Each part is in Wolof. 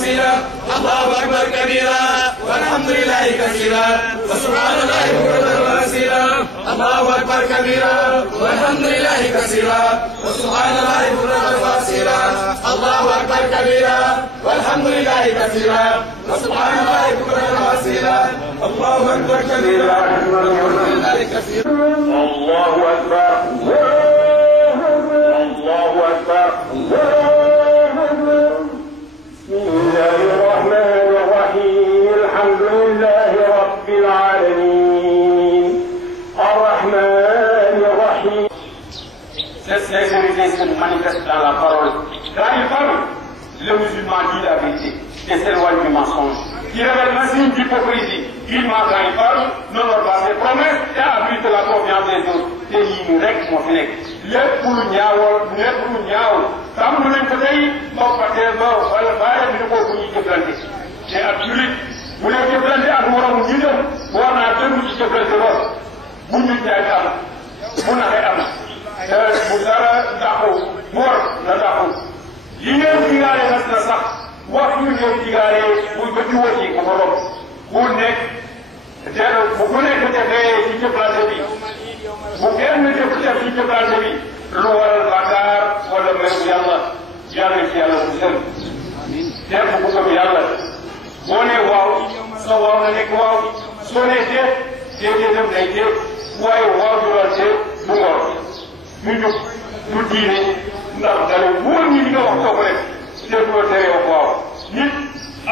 وأصيلا الله أكبر كبيرا والحمد لله كثيرا وسبحان الله بكرة وأصيلا الله أكبر كبيرا والحمد لله كثيرا وسبحان الله بكرة وأصيلا الله أكبر كبيرا والحمد لله كثيرا وسبحان الله بكرة وأصيلا الله أكبر كبيرا والحمد لله كثيرا الله أكبر الله أكبر بسم الله الرحمن الرحيم الحمد لله رب العالمين الرحمن الرحيم. Cette sincérité se manifeste dans la parole. Quand il parle, le musulman dit la vérité et s'éloigne du mensonge. Il révèle un signe d'hypocrisie. Il ment quand il parle, n'honore pas ses promesses et abuse la confiance des autres. te yii ñu rek moo fi nekk lépp lu ñaaw tàmm nañ ko tey mbokkatee ba wala bàyyi bi ñu ko bu ñuy jëflante te ab julit bu ne jëflante ak moromu nitam war naa dëgg ci jëflante ba bu ñu jaay am bu naxee am bu dara dàqu boor na dàqu li ngeen digaale nag na sax wax yu ngeen digaale bu ba ci wëcci bu ko rob bu nekk bu ku nekk defee ci jëflante bi bu kenn def ci jëflante bi lu waral bàkkaar wala meru yàlla yàlla ci yàlla bu sën def bu gëm yàlla boo nee waaw sa waaw na nekk waaw soo nee déet déedéetam nay déet waaye waaw du la déet bu ngor du jub du diine ndax dale wóor ñi li nga wax kooku rek déetu la tere wax waaw nit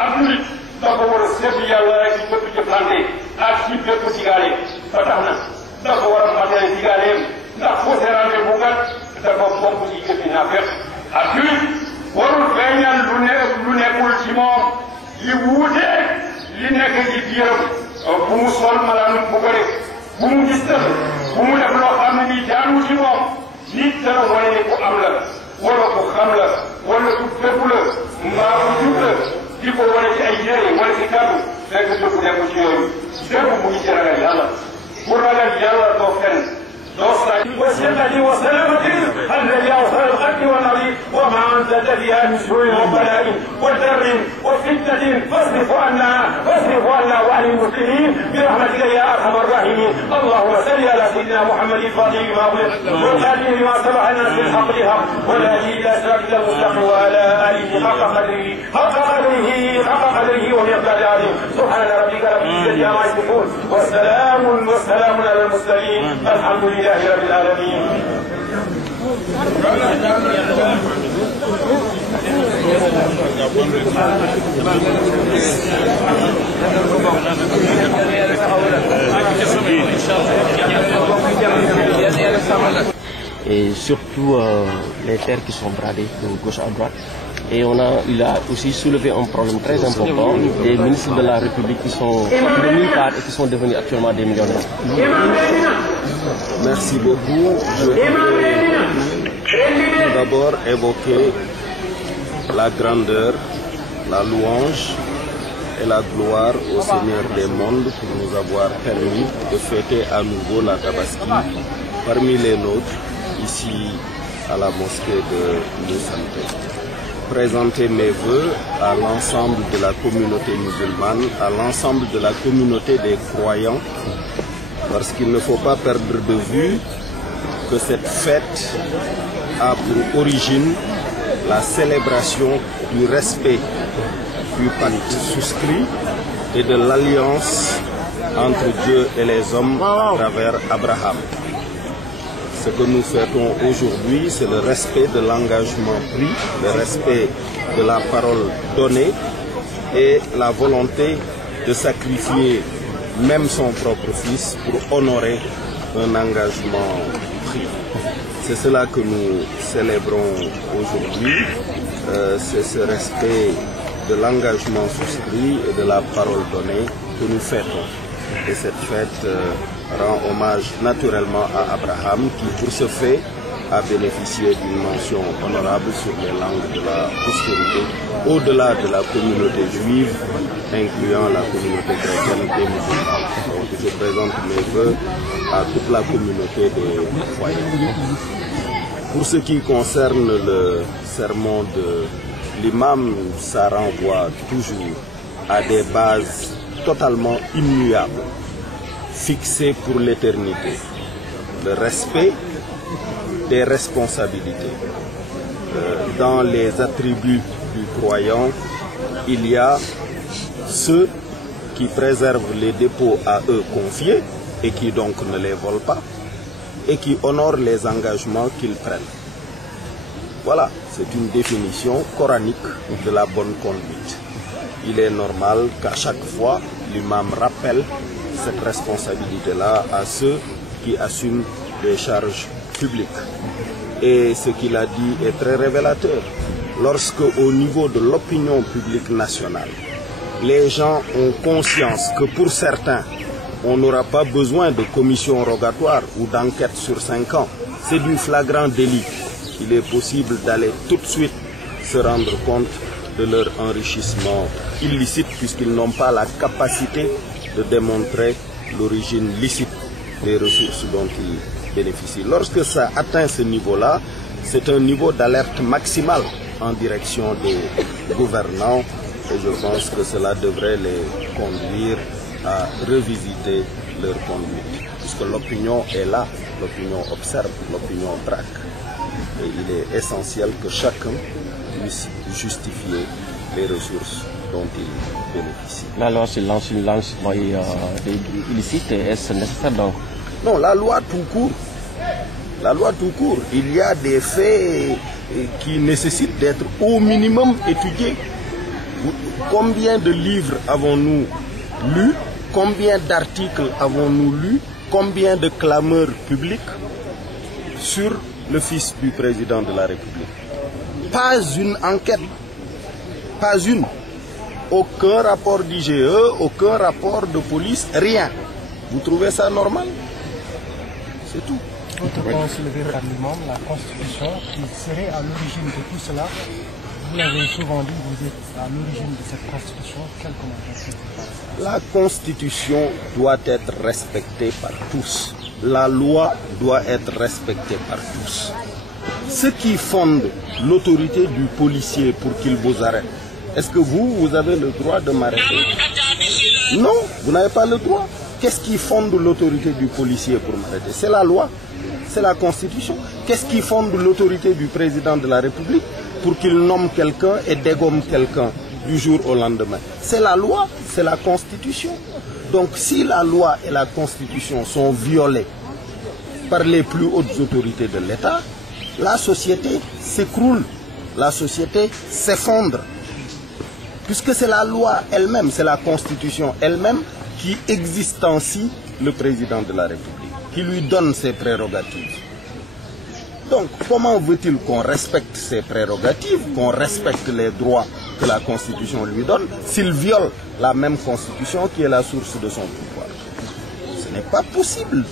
ak nit dafa war a seet yàlla rek ci bépp jëflante ak ci bépp digaale ba tax na dafa war a matale digaaleem ndax foo seeraante bu gat dafa bokk ci jëfi naafeq ak julit warul feeñal lu nekkul ci moom li wuute li nekk ci biiram bu mu sol malaanu bu ko def bu mu gis tëf bu mu def loo xam ne nii jaanu ci moom nit dana wane ne ku am la wala ku xam la wala ku fépp la mbaa ku jub la di ko wane ci ay yére wala ci kàddu fekk dëgg nekku ci yooyu dëgg mu ngi ci ragal yàlla ku ragal yàlla doo fenn doo saa وسلة وسلامة الذي أوصل الخلق والنبي وما أنزل فيها من سوء وبلاء وشر وفتنة فاصرف عنا وعن المسلمين برحمتك يا أرحم الراحمين اللهم صل على سيدنا محمد الفاضل بما أغلق والخاتم لما سبق الناس بالحق بالحق والهادي إلى صراطك المستقيم وعلى آله حق قدره ومقدار عظيم سبحان ربك رب العزة عما يصفون والسلام على المرسلين الحمد لله رب العالمين. Et surtout les terres qui sont bradées de gauche à droite. Et il a aussi soulevé un problème très important des ministres de la République qui sont de militaires et qui sont devenus actuellement des millionnaires. Merci beaucoup. Je voudrais tout d'abord évoquer la grandeur, la louange et la gloire au Seigneur des mondes pour nous avoir permis de fêter à nouveau la Tabaski parmi les nôtres ici à la mosquée de Moussanté. Présenter mes vœux à l'ensemble de la communauté musulmane, à l'ensemble de la communauté des croyants, parce qu'il ne faut pas perdre de vue que cette fête a pour origine la célébration du respect du pacte souscrit et de l'alliance entre Dieu et les hommes à travers Abraham. Ce que nous fêtons aujourd'hui, c'est le respect de l'engagement pris, le respect de la parole donnée et la volonté de sacrifier même son propre fils pour honorer un engagement pris. C'est cela que nous célébrons aujourd'hui, c'est ce respect de l'engagement souscrit et de la parole donnée que nous fêtons. Et cette fête rend hommage naturellement à Abraham qui, pour ce fait, a bénéficié d'une mention honorable sur les langues de la postérité, au-delà de la communauté juive, incluant la communauté chrétienne et musulmane. Donc je présente mes vœux à toute la communauté des croyants. Pour ce qui concerne le sermon de l'imam, ça renvoie toujours à des bases totalement immuables, fixées pour l'éternité. Le respect des responsabilités. Dans les attributs du croyant, il y a ceux qui préservent les dépôts à eux confiés et qui donc ne les volent pas et qui honorent les engagements qu'ils prennent. Voilà, c'est une définition coranique de la bonne conduite. Il est normal qu'à chaque fois, l'imam rappelle cette responsabilité-là à ceux qui assument les charges publiques. Et ce qu'il a dit est très révélateur. Lorsque, au niveau de l'opinion publique nationale, les gens ont conscience que pour certains, on n'aura pas besoin de commission rogatoire ou d'enquête sur 5 ans. C'est du flagrant délit. Il est possible d'aller tout de suite se rendre compte de leur enrichissement illicite puisqu'ils n'ont pas la capacité de démontrer l'origine licite des ressources dont ils bénéficient. Lorsque ça atteint ce niveau-là, c'est un niveau d'alerte maximale en direction des gouvernants et je pense que cela devrait les conduire à revisiter leur conduite. Puisque l'opinion est là, l'opinion observe, l'opinion braque. Et il est essentiel que chacun puisse justifier les ressources dont il bénéficie. La loi sur l'enseignement illicite, est-ce nécessaire donc? Non, la loi tout court. La loi tout court. Il y a des faits qui nécessitent d'être au minimum étudiés. Combien de livres avons-nous lus? Combien d'articles avons-nous lus? Combien de clameurs publiques sur le fils du président de la République? Pas une enquête. Pas une. Aucun rapport d'IGE, aucun rapport de police, rien. Vous trouvez ça normal? C'est tout. Autre point soulevé par l'imam, la Constitution qui serait à l'origine de tout cela. Vous l'avez souvent dit, vous êtes à l'origine de cette Constitution. Quel commentaire? La Constitution doit être respectée par tous. La loi doit être respectée par tous. Ce qui fonde l'autorité du policier pour qu'il vous arrête, est-ce que vous avez le droit de m'arrêter? Non, vous n'avez pas le droit. Qu'est-ce qui fonde l'autorité du policier pour m'arrêter? C'est la loi, c'est la Constitution. Qu'est-ce qui fonde l'autorité du président de la République pour qu'il nomme quelqu'un et dégomme quelqu'un du jour au lendemain? C'est la loi, c'est la Constitution. Donc si la loi et la Constitution sont violées par les plus hautes autorités de l'État, la société s'écroule, la société s'effondre. Puisque c'est la loi elle-même, c'est la Constitution elle-même qui existencie le président de la République, qui lui donne ses prérogatives. Donc, comment veut-il qu'on respecte ses prérogatives, qu'on respecte les droits que la Constitution lui donne, s'il viole la même Constitution qui est la source de son pouvoir? Ce n'est pas possible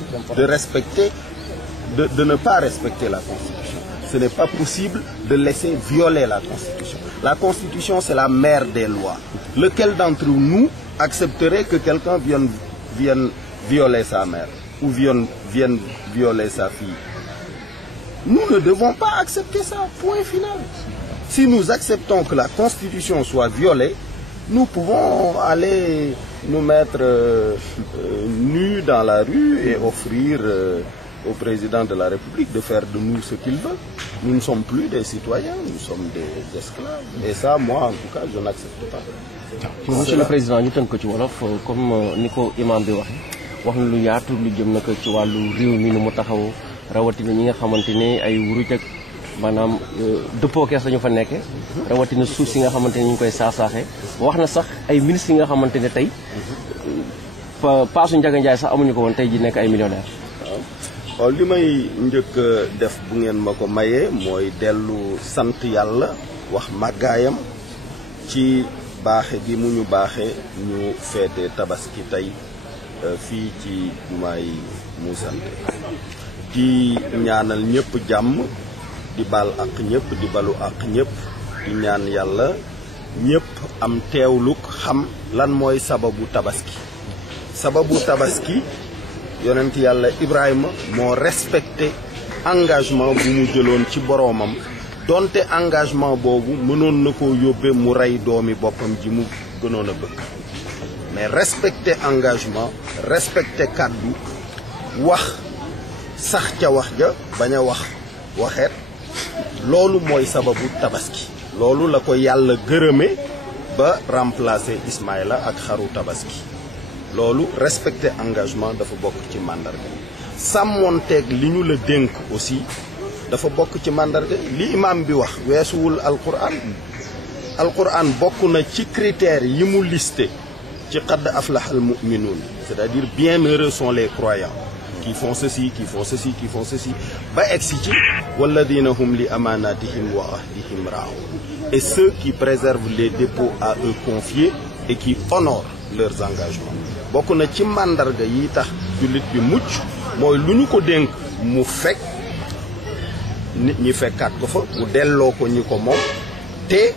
de ne pas respecter la Constitution. Ce n'est pas possible de laisser violer la Constitution. La Constitution, c'est la mère des lois. Lequel d'entre nous accepterait que quelqu'un vienne violer sa mère ou vienne violer sa fille? Nous ne devons pas accepter ça, point final. Si nous acceptons que la Constitution soit violée, nous pouvons aller nous mettre nus dans la rue et offrir au président de la République de faire de nous ce qu'il veut. Nous ne sommes plus des citoyens, nous sommes des esclaves. Et ça, moi, en tout cas, je n'accepte pas. Monsieur le Président, ñu tënk ko ci wolof comme ni ko imam bi waxee wax na lu yaatu lu jëm nag ci wàllu réew mi nu mu taxaw rawatina ñi nga xamante ne ay wuruj ak maanaam dëppoo kees lañu fa nekke rawatina suuf si nga xamante ne ñu ngi koy saax-saaxee wax na sax ay ministres yi nga xamante ne tey paasu Ndiaga Ndiaye sax amuñu ko woon tey ji nekk ay millionnaires. waaw li may njëkk def bu ngeen ma ko mayee mooy dellu sant yàlla wax màggaayam ci baaxe gi mu ñu baaxe ñu feete tabaski tey fii ci jumaay Muusante di ñaanal ñëpp jàmm di bal ak ñëpp di balu ak ñëpp di ñaan yàlla ñëpp am teewluk xam lan mooy sababu tabaski. Sababu tabaski yonent yàlla Ibrahima moo respecté engagement bu mu jëloon ci boroomam donte engagement boobu mënoon na koo yóbbee mu rey doomi boppam ji mu gënoon a bëgg mais respecter engagement respecter kàddu wax sax ca wax ja bañ a wax waxeet loolu mooy sababu tabaski loolu la ko yàlla gërëme ba remplacer Ismaïla ak xaru tabaski loolu respecter engagement dafa bokk ci màndarga sàmmoonteeg li ñu la dénk aussi dafa bokk ci màndarga li imam bi wax weesuwul alquran bokk na ci critères yi mu listé ci qad aflaha al mu'minun c'est-à-dire bienheureux sont les croyants qui font ceci qui font ceci qui font ceci ba egsi ci walladina hum li amanatihim wa ahdihim raa'un et ceux qui préservent les dépôts à eux confiés et qui honorent leurs engagements bokk na ci màndarga yi tax jullit bi mucc mooy lu ñu ko dénk mu fekk nit ñi fekkaat ko fa mu delloo ko ñi ko moom te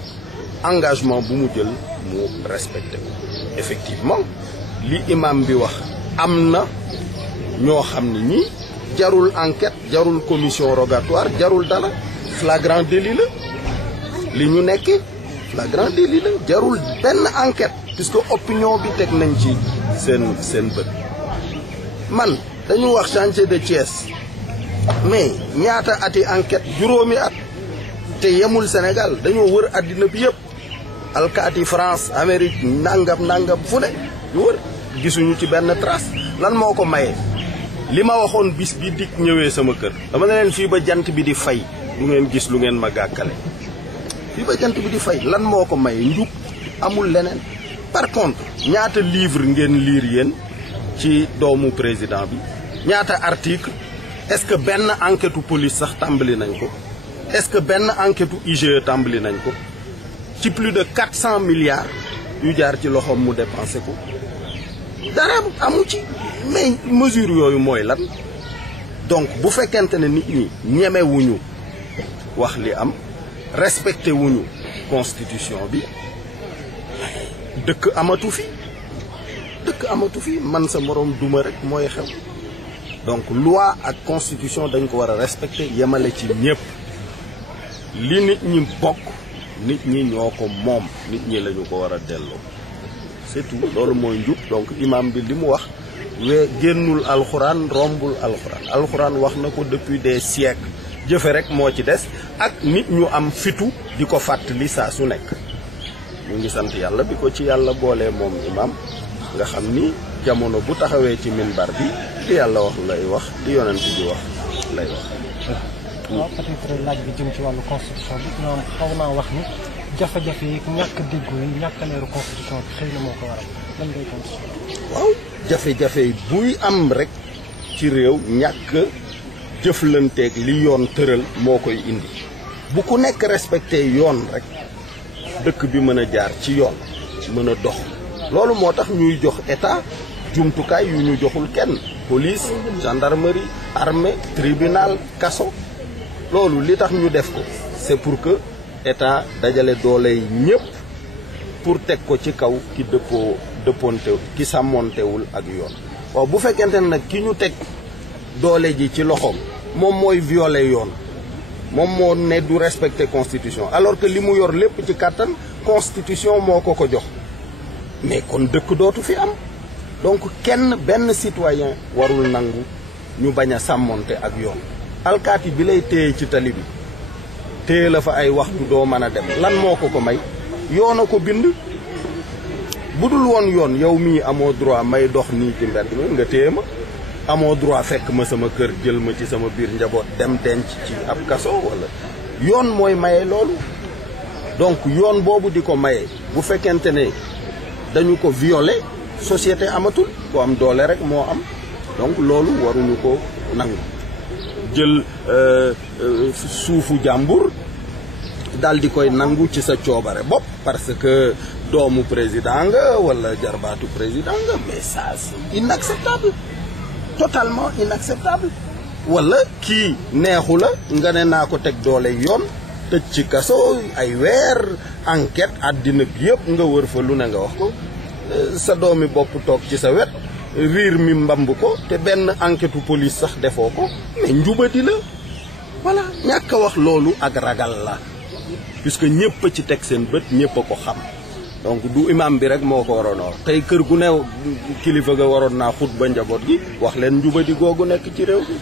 engagement bu mu jël mu respecté ko effectivement li imam bi wax am na ñoo xam ne ñi jarul enquête jarul commission rogatoire jarul dara flagrant délit la li ñu nekk flagrant délit la jarul benn enquête puisque opinion bi teg nañ ci seen bët man dañu wax chantier de Thiès mais ñaata ati enquête juróomi at te yemul Sénégal dañoo wër àddina bi yëpp alkaati France Amérique nangam fu ne ñu wër gisuñu ci benn trace lan moo ko maye li ma waxoon bis bi dikk ñëwee sama kër dama ne leen fii ba jant bi di fay lu ngeen gis lu ngeen ma gàkkale fii ba jant bi di fay lan moo ko maye njub amul leneen par contre ñaata livre ngeen lire yéen ci doomu président bi ñaata article est-ce que benn enquête police sax tàmbali nañ ko est-ce que benn enquête IGE tàmbali nañ ko ci plus de 400 milliards yu jaar ci loxoom mu dépensé ko dara amu ci mais mesure yooyu mooy lan donc bu fekkente ne nit ñi ñemewuñu wax li am respecté wuñu constitution bi dëkk amatu fi man sa moroom duma rek mooy xew donc loi ak constitution dañ ko war a respecté yemale ci ñëpp li nit ñi bokk nit ñi ñoo ko moom nit ñi lañu ko war a delloo c'est tout loolu mooy njub donc imam bi li mu wax génnul alxuraan rombul alxuraan wax na ko depuis des siècles jëfe rek moo ci des ak nit ñu am fitu di ko fàttali saa su nekk ñu ngi sant yàlla bi ko ci yàlla boolee moom imam nga xam ni jamono bu taxawee ci minbar bi di yàlla wax lay wax di yonent bi wax lay wax. waaw peut-être laaj bi jëm ci wàllu constitution bi ñoom xaw naa wax ni jafe-jafe yi ñàkk déggoo yi ñàkk leeru constitution bi xëy na moo ko waral lan ngay constitution. waaw jafe-jafe yi buy am rek ci réew ñàkk jëflanteeg li yoon tëral moo koy indi bu ku nekk respecté yoon rek dëkk bi mën a jaar ci yoon mën a dox loolu moo tax ñuy jox état jumtukaay yu ñu joxul kenn police gendarmerie armée tribunal kaso loolu li tax ñu def ko c'est pour que état dajale doole yi ñëpp pour teg ko ci kaw ki dëppoonte ki sàmmoontewul ak yoon waaw bu fekkente ne nag ki ñu teg doole ji ci loxoom moom mooy violer yoon moom moo ne du respecter constitution alors que li mu yor lépp ci kàttan constitution moo ko jox mais kon dëkk dootu fi am donc benn citoyen warul nangu ñu bañ a sàmmonte ak yoon alkaati bi lay téye ci tali bi téye la fa ay waxtu doo mën a dem lan moo ko may yoon a ko bind bu dul woon yoon yow mii amoo droit may dox nii ci mbedd mi nga téye ma amoo droit fekk ma sama kër jël ma ci sama biir njaboot dem denc ci ab kaso wala yoon mooy maye loolu donc yoon boobu di ko maye bu fekkente ne dañu ko violer société amatul ko am doole rek moo am donc loolu waruñu ko nangu jël suufu jàmbur daal di koy nangu ci sa coobare bopp parce que doomu président nga wala jarbaatu président nga mais ça c'est inacceptable totalement inacceptable wala kii neexu la nga ne naa ko teg doole yoon tëj ci kaso ay weer enquête àddina bi yëpp nga wër fa lu ne nga wax ko sa doomi bopp toog ci sa wet riir mi mbamb ko te benn enquête police sax defoo ko mais njubadi la voilà ñàkk a wax loolu ak ragal la puisque ñëpp ci teg seen bët ñëpp a ko xam donc du imam bi rek moo ko waroon a wax tey kër gu new kilifa ga waroon naa xutba njaboot gi wax leen njubadi googu nekk ci réew bi.